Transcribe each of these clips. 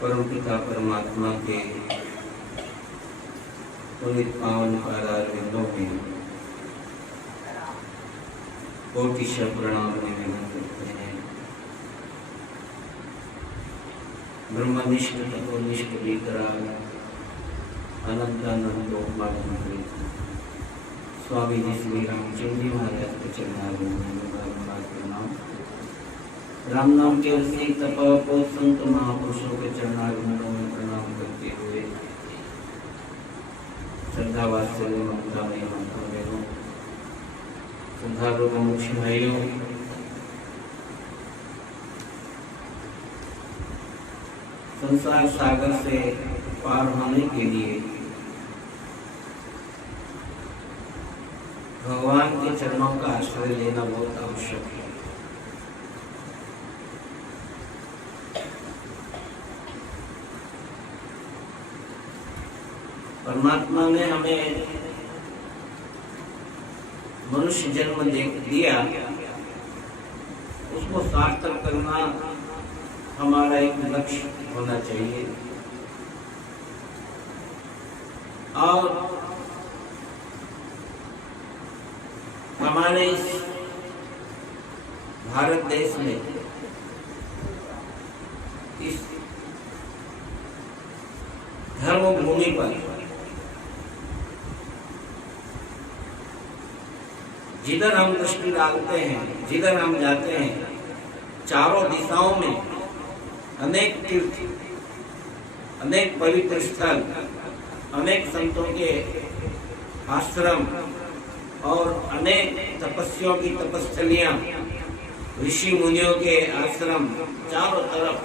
परम पिता परमात्मा के पुनित पावन पादारविंदों में कोटिशः प्रणाम निवेदन करते हैं। ब्रह्मनिष्ठ तपोनिष्ठ विकराल अनंतानंद लोकमान्य स्वामी जी श्री रामचंद्र जी महाराज के चरणारविंदों राम नाम के रसिक तपा संत महापुरुषों के चरणारविंदों में प्रणाम करते हुए श्रद्धा वात्सल्य ममता में माता बहनों श्रद्धालु मुख्य भाइयों संसार सागर से पार होने के लिए भगवान के चरणों का आश्रय लेना बहुत आवश्यक है। परमात्मा ने हमें मनुष्य जन्म दिया, उसको सार्थक करना हमारा एक लक्ष्य होना चाहिए। और हमारे इस भारत देश में इस धर्म भूमि पर जिधर हम दृष्टि डालते हैं, जिधर हम जाते हैं, चारों दिशाओं में अनेक तीर्थ, अनेक पवित्र स्थल, अनेक संतों के आश्रम और अनेक तपस्वियों की तपस्थलियां, ऋषि मुनियों के आश्रम चारों तरफ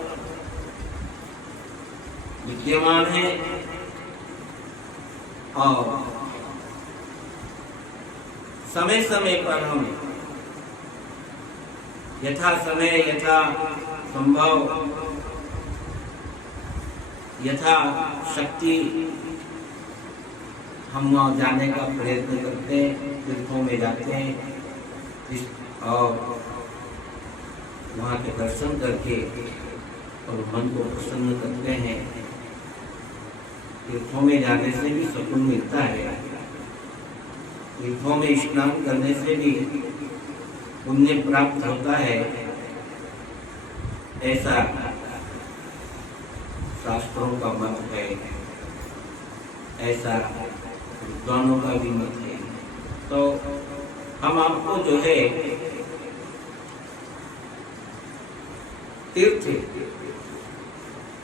विद्यमान है। और समय समय पर हम यथा समय, यथा संभव, यथा शक्ति हम वहाँ जाने का प्रयत्न करते हैं, तीर्थों में जाते हैं और वहाँ के दर्शन करके और मन को प्रसन्न करते हैं। तीर्थों में जाने से भी सुकून मिलता है, तीर्थों में स्नान करने से भी पुण्य प्राप्त होता है, ऐसा शास्त्रों का मत है, ऐसा विद्वानों का भी मत है। तो हम आपको जो है तीर्थ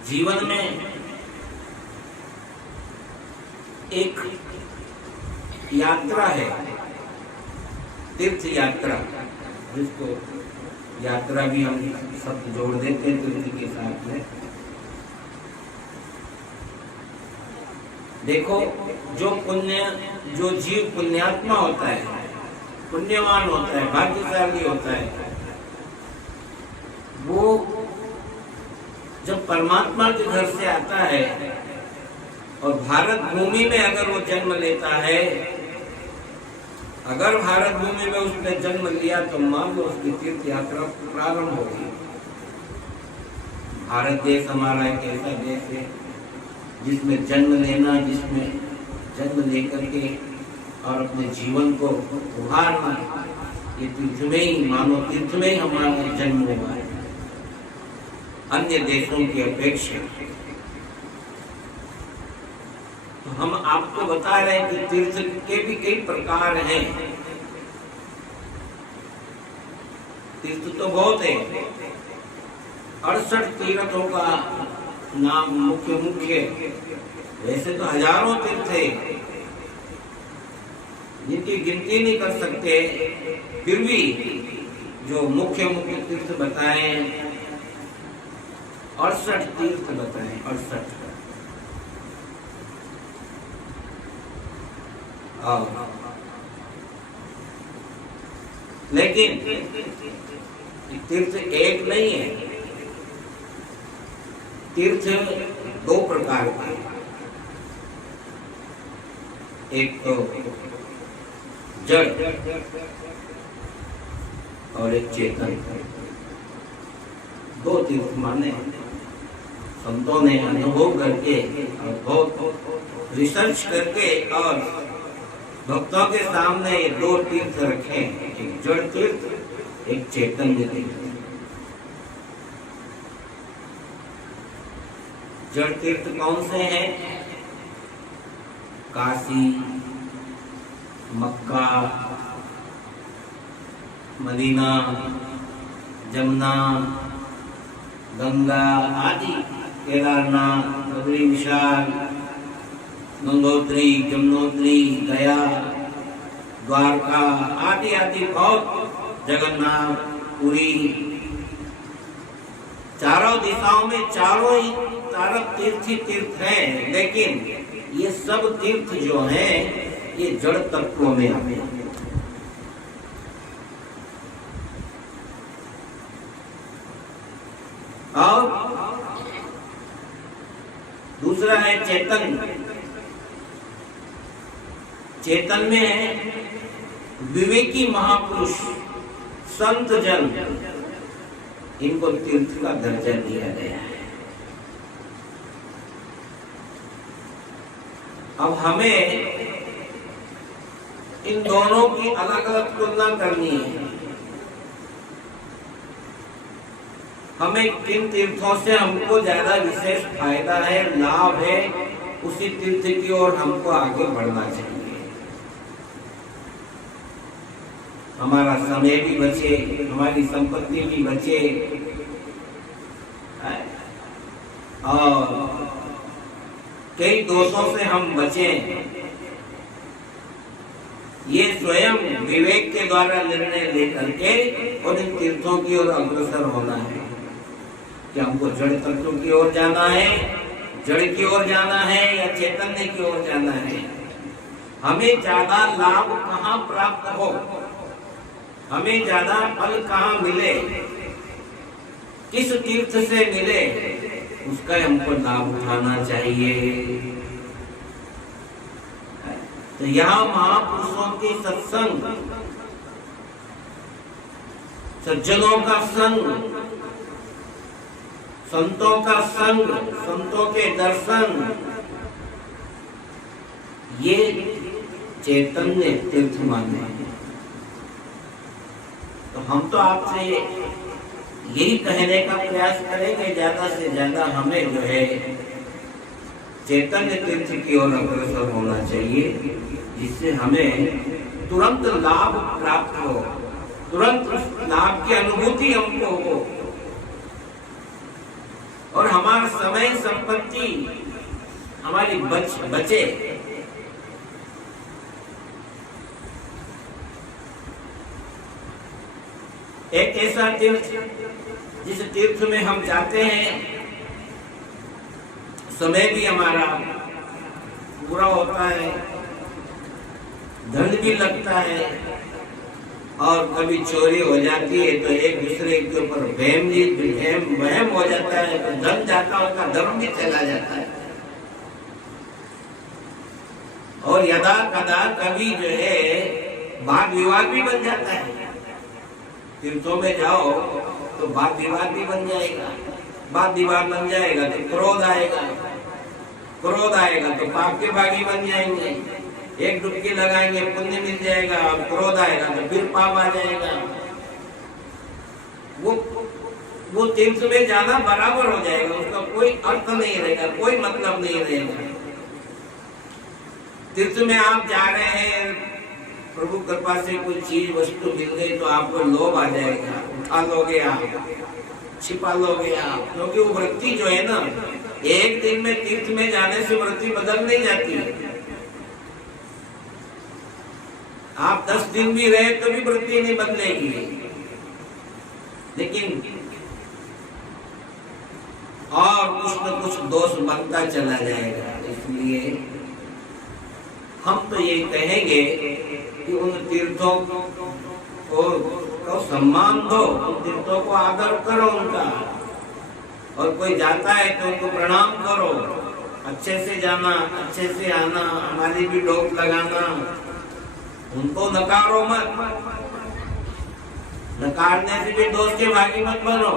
जीवन में एक यात्रा है, तीर्थ यात्रा, जिसको यात्रा भी हम शब्द जोड़ देते हैं तीर्थ के साथ में। देखो, जो जीव पुण्यात्मा होता है, पुण्यवान होता है, भाग्यशाली होता है, वो जब परमात्मा के घर से आता है और भारत भूमि में अगर वो जन्म लेता है, अगर भारत भूमि में उसने जन्म लिया तो मान लो उसकी तीर्थ यात्रा प्रारंभ होगी। भारत देश हमारा एक ऐसा देश है जिसमें जन्म लेना, जिसमें जन्म लेकर के और अपने जीवन को उभारना, ये तीर्थ में ही, मानो तीर्थ में ही हमारा जन्म हुआ है अन्य देशों की अपेक्षा। तो हम आपको बता रहे हैं कि तीर्थ के भी कई प्रकार हैं। तीर्थ तो बहुत है, 68 तीर्थों का नाम मुख्य, वैसे तो हजारों तीर्थ है जिनकी गिनती नहीं कर सकते, फिर भी जो मुख्य तीर्थ बताए 68 तीर्थ बताए, 68। लेकिन तीर्थ एक नहीं है, तीर्थ दो प्रकार के, एक तो जड़ और एक चेतन, दो तीर्थ माने। संतों ने अनुभव करके और बहुत रिसर्च करके और भक्तों के सामने ये दो तीर्थ रखे, एक जड़ तीर्थ, एक चैतन्य तीर्थ। जड़ तीर्थ कौन से हैं? काशी, मक्का, मदीना, जमुना, गंगा आदि, केदारनाथ, बद्री विशाल, गंगोत्री, जमुनोत्री, गया, द्वारका आदि आदि बहुत, जगन्नाथ, पुरी, चारों दिशाओं में चारों ही तरफ तीर्थ ही तीर्थ हैं, लेकिन ये सब तीर्थ जो हैं ये जड़ तत्वों में आते हैं। और दूसरा है चेतन। चेतन में है विवेकी महापुरुष, संत जन, इनको तीर्थ का दर्जा दिया गया है। अब हमें इन दोनों की अलग अलग तुलना करनी है। हमें किन तीर्थों से हमको ज्यादा विशेष फायदा है, लाभ है, उसी तीर्थ की ओर हमको आगे बढ़ना चाहिए। हमारा समय भी बचे, हमारी संपत्ति भी बचे, और कई दोषों से हम बचें। ये स्वयं विवेक के द्वारा निर्णय लेकर के और इन तीर्थों की ओर अग्रसर होना है कि हमको जड़ तत्व की ओर जाना है, जड़ की ओर जाना है या चैतन्य की ओर जाना है। हमें ज्यादा लाभ कहाँ प्राप्त हो, हमें ज्यादा फल कहाँ मिले, किस तीर्थ से मिले, उसका हमको लाभ उठाना चाहिए। तो यहाँ महापुरुषों की सत्संग, सज्जनों का संग, संतों का संग, संतों के दर्शन, ये चैतन्य तीर्थ माने हैं। तो हम तो आपसे यही कहने का प्रयास करेंगे, ज्यादा से ज्यादा हमें जो है चैतन्य तीर्थ की ओर अग्रसर होना चाहिए, जिससे हमें तुरंत लाभ प्राप्त हो, तुरंत लाभ की अनुभूति हमको हो, और हमारा समय संपत्ति हमारी बचे। एक ऐसा तीर्थ जिस तीर्थ में हम जाते हैं, समय भी हमारा पूरा होता है, धन भी लगता है, और कभी चोरी हो जाती है तो एक दूसरे के ऊपर वहम हो जाता है, तो धन जाता है, उसका धर्म भी चला जाता है। और यदा कदा कभी जो है वाद विवाद भी बन जाता है। तीर्थों में जाओ तो वाद विवाद भी बन जाएगा, वाद विवाद बन जाएगा तो क्रोध आएगा, क्रोध आएगा तो पाप के भागी बन जाएंगे। एक डुबकी लगाएंगे पुण्य मिल जाएगा, और क्रोध आएगा तो फिर पाप आ जाएगा। वो तीर्थ में जाना बराबर हो जाएगा, उसका कोई अर्थ नहीं रहेगा, कोई मतलब नहीं रहेगा। तीर्थ में आप जा रहे हैं, प्रभु कृपा से कोई चीज वस्तु मिल गई तो आपको लोभ आ जाएगा, उठा लोगे आप, छिपा लोगे आप, क्योंकि वो वृत्ति जो है ना, एक दिन में तीर्थ में जाने से वृत्ति बदल नहीं जाती। आप 10 दिन भी रहे तो भी वृत्ति नहीं बदलेगी, लेकिन और कुछ न कुछ दोष बनता चला जाएगा। इसलिए हम तो ये कहेंगे कि उन तीर्थों को सम्मान दो, उन तीर्थों को आदर करो उनका, और कोई जाता है तो उनको प्रणाम करो, अच्छे से जाना, अच्छे से आना, हमारी भी डोक लगाना, उनको नकारो मत, नकारने से भी दोष के भागी मत बनो।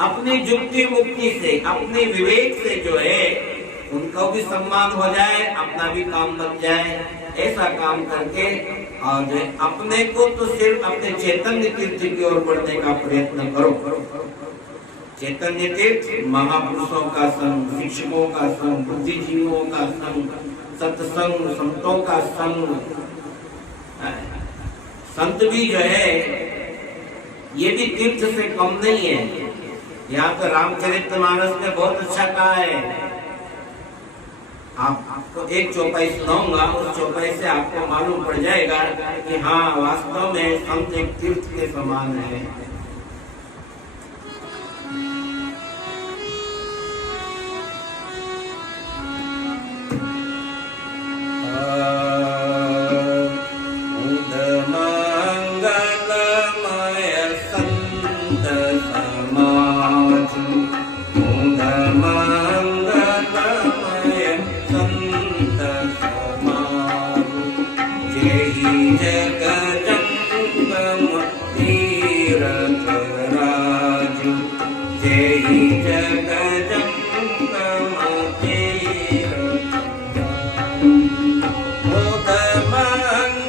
अपनी जुक्ति मुक्ति से, अपने विवेक से जो है उनको भी सम्मान हो जाए, अपना भी काम बन जाए, ऐसा काम करके, और जो अपने को तो सिर्फ अपने चैतन्य तीर्थ की ओर बढ़ने का प्रयत्न करो। चैतन्य तीर्थ महापुरुषों का संग, शिक्षकों का संग, बुद्धिजीवियों का संग, सत्संग, संतों का संग। संत भी जो है ये भी तीर्थ से कम नहीं है। यहाँ तो रामचरितमानस में बहुत अच्छा कहा है। आपको एक चौपाई सुनाऊंगा, उस चौपाई से आपको मालूम पड़ जाएगा कि हाँ, वास्तव में संत एक तीर्थ के समान है। जय जगदम्ब मोद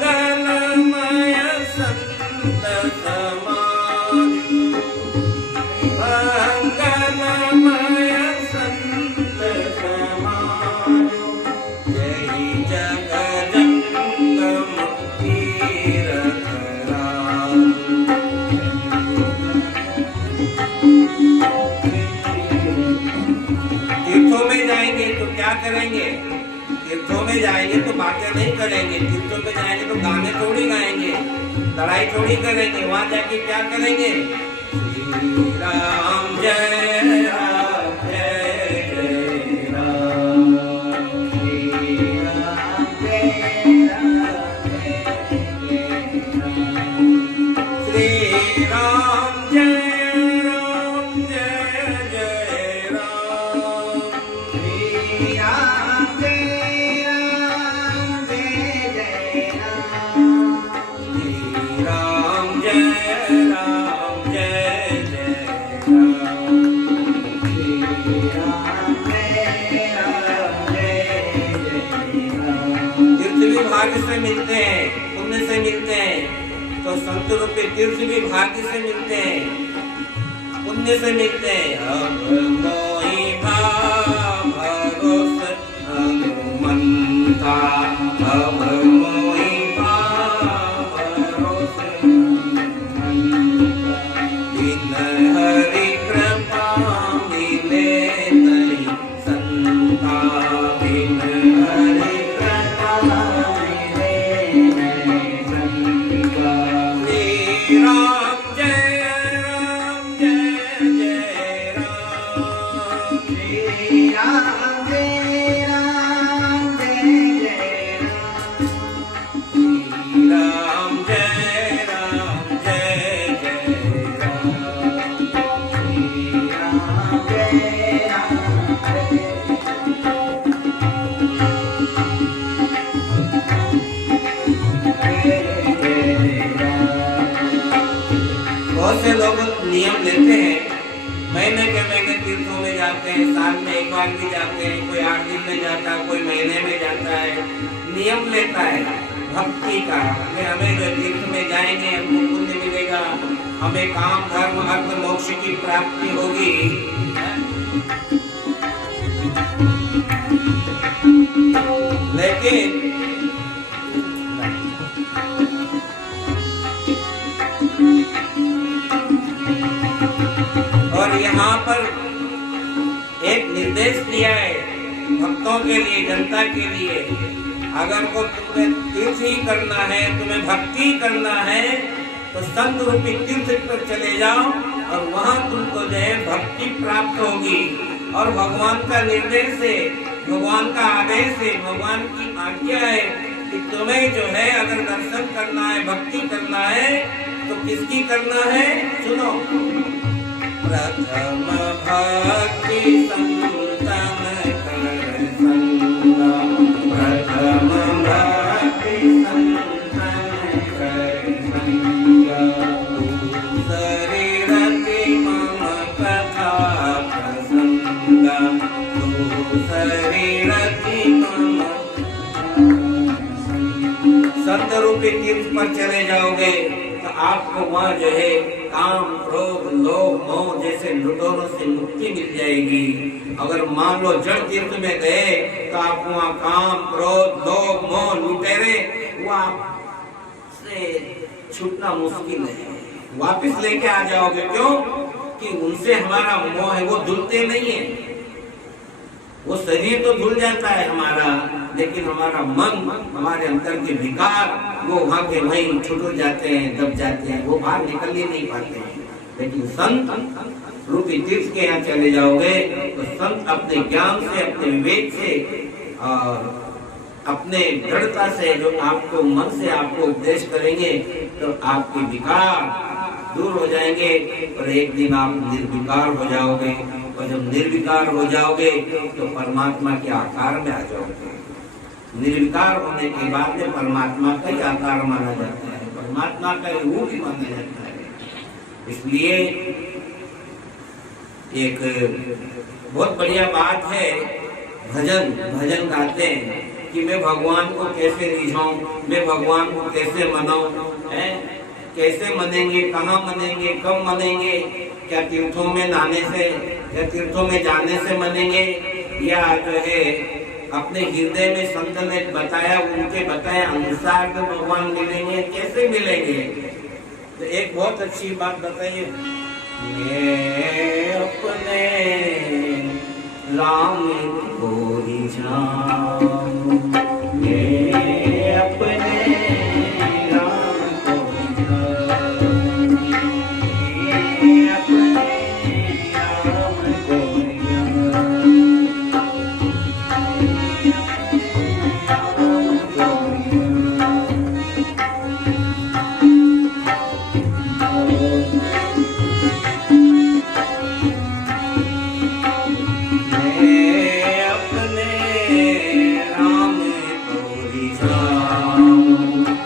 मंगलमय संत समाजु मंगलमय संत समाजु जय जगदम्ब तीरथ तीर्थों में जाएंगे तो क्या करेंगे? तीर्थों में जाएंगे तो बातें नहीं करेंगे। तीर्थों में जाएंगे तो गाने थोड़ी गाएंगे, लड़ाई थोड़ी करेंगे। वहां जाके क्या करेंगे? श्री राम जय राम जय जय राम, श्री राम जय राम जय जय राम, श्री राम जय राम जय जय राम, श्री राम जय राम जय जय राम, श्री राम जय राम जय जय राम, श्री राम जय राम जय जय राम। तीर्थ भी भाग्य से मिलते हैं, पुण्य से मिलते हैं, तो संत रूपी तीर्थ भी भाग्य से मिलते हैं, पुण्य से मिलते हैं। अब मोहि भरोस हनुमंता, अब मोहि भरोस हनुमंता, बिन हरि कृपा मिले नहीं संता, बिन हरि कृपा मिले नहीं संता। श्री राम जय राम जय जय राम, श्री राम जय राम जय जय राम, श्री राम जय राम जय जय राम, श्री राम जय राम जय बहुत से लोग नियम लेते हैं, महीने के महीने तीर्थों में जाते हैं, साल में एक बार भी जाते हैं, कोई 8 दिन में जाता है, कोई महीने में जाता है, नियम लेता है भक्ति का। हमें जो तीर्थ में जाएंगे हमको पुण्य मिलेगा, हमें काम धर्म अर्थ मोक्ष की प्राप्ति होगी। लेकिन और यहाँ पर एक निर्देश दिया है भक्तों के लिए, जनता के लिए, अगर को तुम्हें तीर्थ ही करना है, तुम्हें भक्ति करना है, तो संत रूपी तीर्थ पर चले जाओ और वहाँ तुमको जो है भक्ति प्राप्त होगी। और भगवान का निर्देश है, भगवान का आदेश है, भगवान की आज्ञा है कि तुम्हें जो है अगर दर्शन करना है, भक्ति करना है, तो किसकी करना है? सुनो, प्रथम भक्ति संतन कर संगा, प्रथम भक्ति संतन कर संगा, दूसरी रति मम कथा प्रसंगा, दूसरी रति मम। संत रूपी तीर्थ पर चले जाओगे तो आपको वहाँ जो है काम क्रोध लोभ मोह जैसे लुटेरों से मुक्ति मिल जाएगी। अगर मान लो जड़ तीर्थ में गए तो आपको वहाँ काम क्रोध लोभ मोह लुटेरे वो आपसे छूटना मुश्किल है, वापिस लेके आ जाओगे। क्यों? कि उनसे हमारा मोह है, वो धुलते नहीं है। वो शरीर तो धुल जाता है हमारा, लेकिन हमारा मन, हमारे अंदर के विकार वो वहाँ के वहीं छुट जाते हैं, दब जाते हैं, वो बाहर निकल ही नहीं पाते हैं। लेकिन संत रूपी तीर्थ के यहाँ चले जाओगे तो संत अपने ज्ञान से, अपने विवेक से और अपने दृढ़ता से जो आपको मन से आपको उपदेश करेंगे तो आपके विकार दूर हो जाएंगे और एक दिन आप निर्विकार हो जाओगे। और जब निर्विकार हो जाओगे तो परमात्मा के आकार में आ जाओगे। निर्विकार होने के बाद में परमात्मा का ही आकार माना जाता है, परमात्मा का रूप ही माना जाता है। इसलिए एक बहुत बढ़िया बात है, भजन भजन गाते हैं कि मैं भगवान को कैसे रिझाऊं, मैं भगवान को कैसे मनाऊं, है कैसे मनेंगे, कहाँ मनेंगे, कब मनेंगे, क्या तीर्थों में नहाने से या तीर्थों में जाने से मनेंगे, या जो है अपने हृदय में संत ने बताया, उनके बताए अनुसार तो भगवान मिलेंगे, कैसे मिलेंगे। तो एक बहुत अच्छी बात बताइए, मैं अपने राम को रिझाऊं, मैं अपने राम को रिझाऊं,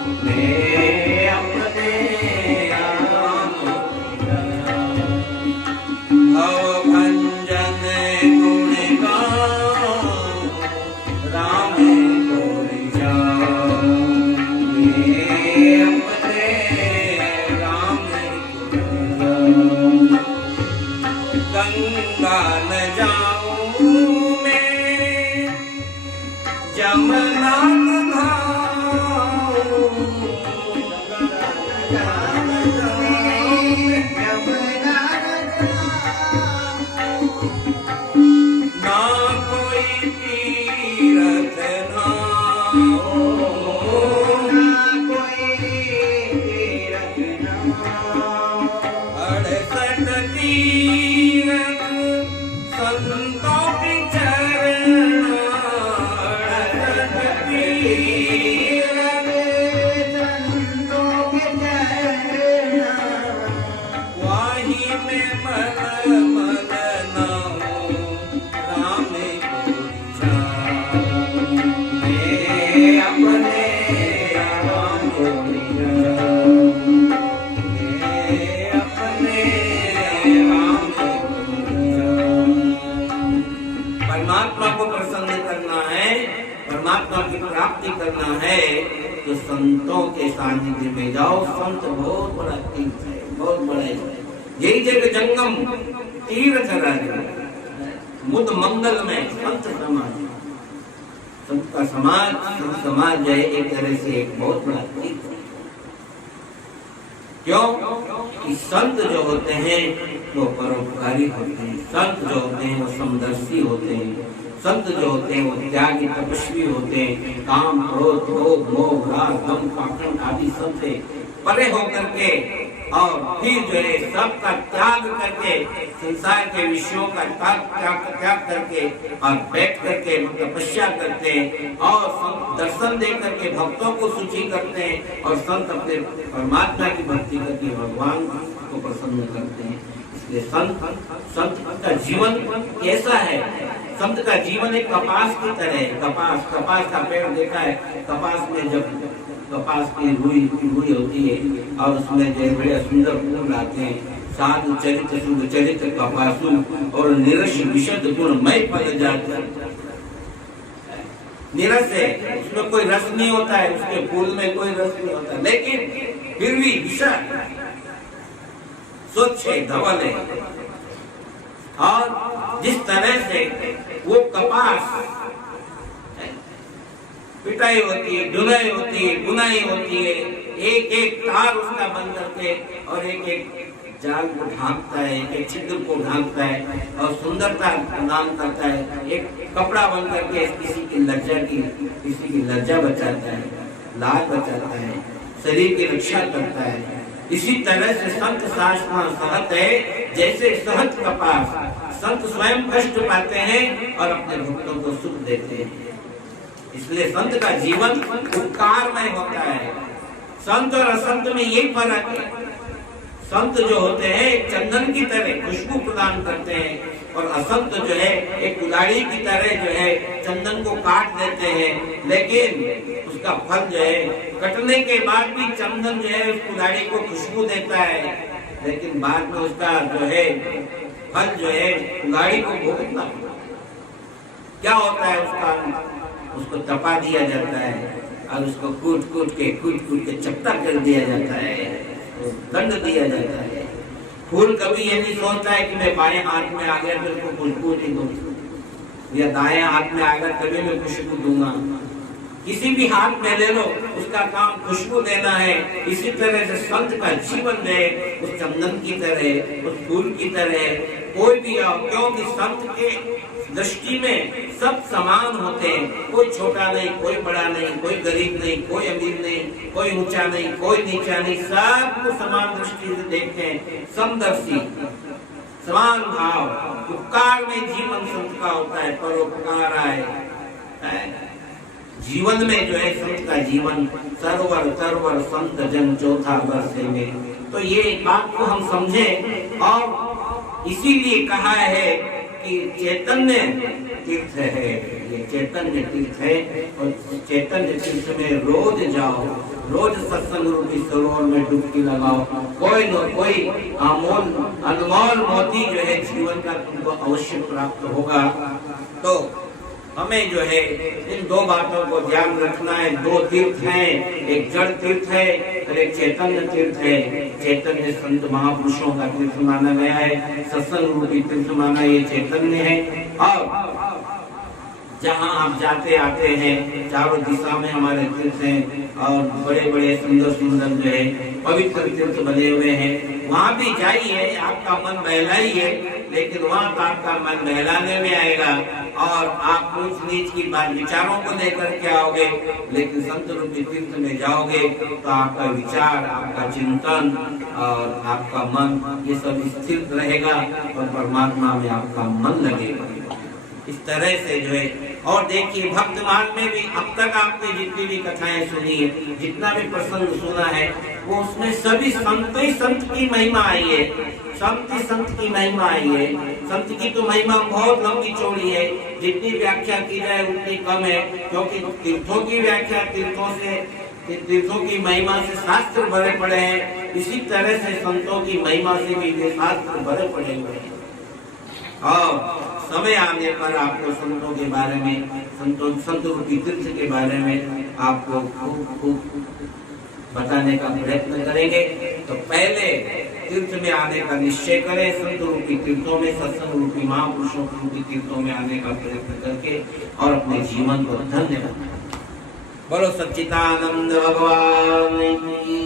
मैं अपने राम को गंगा न जाऊं मैं, जमुना न नहाऊं, ना कोई तीरथ नाऊं, ना कोई तीरथ नाऊं, 68 तीरथ संतों के चरण, 68 तीरथ संतों के चरण, वाही में मन नाऊं, राम को रिझाऊं, मैं अपने राम को रिझाऊं, मैं अपने राम को रिझाऊं। परमात्मा को प्रसन्न करना है, परमात्मा की प्राप्ति करना है, तो संतों के सानिध्य में जाओ। संत बहुत बड़ा तीर्थ है, बहुत बड़ा है। यही जगह जंगम तीर्थ राज्य मुद मंगल में संत समाज, संत का समाज, संत समाज है एक तरह से एक बहुत बड़ा तीर्थ है। क्यों कि संत जो होते हैं वो परोपकारी होते हैं, संत जो होते हैं वो समदर्शी होते हैं, संत जो होते हैं वो त्यागी तपस्वी होते हैं, काम क्रोध लोभ मोह राग दम पाखंड आदि सब से परे होकर के, और फिर जो है सबका त्याग करके, संसार के विषयों का त्याग करके और बैठ करके तपस्या करते हैं और दर्शन दे करके भक्तों को सूची करते हैं, और संत अपने परमात्मा की भक्ति करके भगवान को प्रसन्न करते हैं। इसलिए संत का जीवन कैसा है? संत का जीवन एक कपास की तरह है। कपास का पेड़ देखा है, कपास में जब कपास की रुई होती है और उसमें जो बड़े सुंदर फूल आते हैं, साधु चरित्र शुद्ध चरित्र कपासु और निरश विशुद्ध गुणमय फल जाता। निरस है, उसमें कोई रस नहीं होता है, उसके फूल में कोई रस नहीं होता, लेकिन फिर भी विशाल स्वच्छ है, धवल है। और जिस तरह से वो कपास पिटाई होती है, धुलाई होती है, बुनाई होती है, एक एक तार उसका बन करके और एक एक जाल को ढांकता है, एक छिद्र को ढांकता है और सुंदरता प्रदान करता है, एक कपड़ा बन करके किसी की लज्जा बचाता है, लाज बचाता है, शरीर की रक्षा करता है। इसी तरह से संत शास्त्र सहत है, जैसे सहत कपास संत स्वयं कष्ट पाते हैं और अपने भक्तों को सुख देते हैं। इसलिए संत का जीवन उपकारमय होता है। संत और असंत में यही फर्क है। संत जो होते हैं चंदन की तरह खुशबू प्रदान करते हैं, और असंत जो है एक कुल्हाड़ी की तरह जो है चंदन को काट देते हैं, लेकिन उसका फल जो है कटने के बाद भी चंदन जो है उस कुल्हाड़ी को खुशबू देता है, लेकिन बाद में उसका जो है फल जो है गाड़ी को भुगतना पड़ता है। क्या होता है उसको तपा दिया जाता है और उसको कूट कूट के चपटा कर दिया जाता है, दंड दिया जाता है। फूल कभी ये नहीं सोचता है कि मैं बाएं हाथ में आ गया तो उसको खुशबू नहीं दूंगा, या दाएं हाथ में आ गया तभी मैं खुशबू दूंगा। किसी भी हाथ में ले लो, उसका काम खुशबू देना है। इसी तरह से संत का जीवन है उस चंदन की तरह, उस फूल की तरह। कोई भी आओ, क्योंकि संत के दृष्टि में सब समान होते हैं। कोई छोटा नहीं, कोई बड़ा नहीं, कोई गरीब नहीं, कोई अमीर नहीं, कोई ऊंचा नहीं, कोई नीचा नहीं, सबको समान दृष्टि से देखते हैं। समदर्शी, समान भाव। उपकार में जीवन संत का होता है, परोपकार है। जीवन में जो है संत का जीवन सरवर तरवर संत जन चौथा बरसे में। तो ये बात को हम समझे, और इसीलिए कहा है कि चैतन्य तीर्थ है, ये चैतन्य तीर्थ है। और चैतन्य तीर्थ में रोज जाओ, रोज सत्संग रूपी सरोवर में डुबकी लगाओ। कोई न कोई अनमोल मोती जो है जीवन का तुमको अवश्य प्राप्त होगा। तो हमें जो है इन दो बातों को ध्यान रखना है। दो तीर्थ हैं, एक जड़ तीर्थ है और एक चैतन्य तीर्थ है। चैतन्य संत महापुरुषों का तीर्थ माना गया है, सत्संग रूपी तीर्थ माना ये चैतन्य है। और जहाँ आप जाते आते हैं, चारों दिशा में हमारे तीर्थ हैं और बड़े बड़े सुंदर सुंदर जो है पवित्र तीर्थ बने हुए हैं। वहाँ भी जाइए, आपका मन बहलाइए, लेकिन वहाँ तो आपका मन बहलाने में आएगा और आप ऊंच नीच की बात विचारों को लेकर के आओगे। लेकिन संत रूपी तीर्थ में जाओगे तो आपका विचार, आपका चिंतन और आपका मन ये सब स्थिर रहेगा और परमात्मा में आपका मन लगेगा। इस तरह से जो है, और देखिए भक्त मार्ग में भी अब तक आपने जितनी भी कथाएं सुनी है, जितना भी प्रसंग सुना है, वो उसमें सभी संत ही संत की महिमा आई है। संत ही संत की महिमा आई है। संत की तो महिमा बहुत लंबी चौड़ी है, जितनी व्याख्या की जाए उतनी कम है। क्योंकि तीर्थों की व्याख्या तीर्थों की महिमा से शास्त्र भरे पड़े हैं, इसी तरह से संतों की महिमा से भी वे शास्त्र भरे पड़े हुए हैं। और समय आने पर आपको संतों के बारे में, संत रूपी तीर्थ के बारे में आपको खूब बताने का प्रयत्न करेंगे। तो पहले तीर्थ में आने का निश्चय करें, संत रूपी तीर्थों में, सत्संग रूपी महापुरुषों रूपी तीर्थों में आने का प्रयत्न करके और अपने जीवन को धन्य बनाएं। बोलो सच्चिदानंद भगवान की।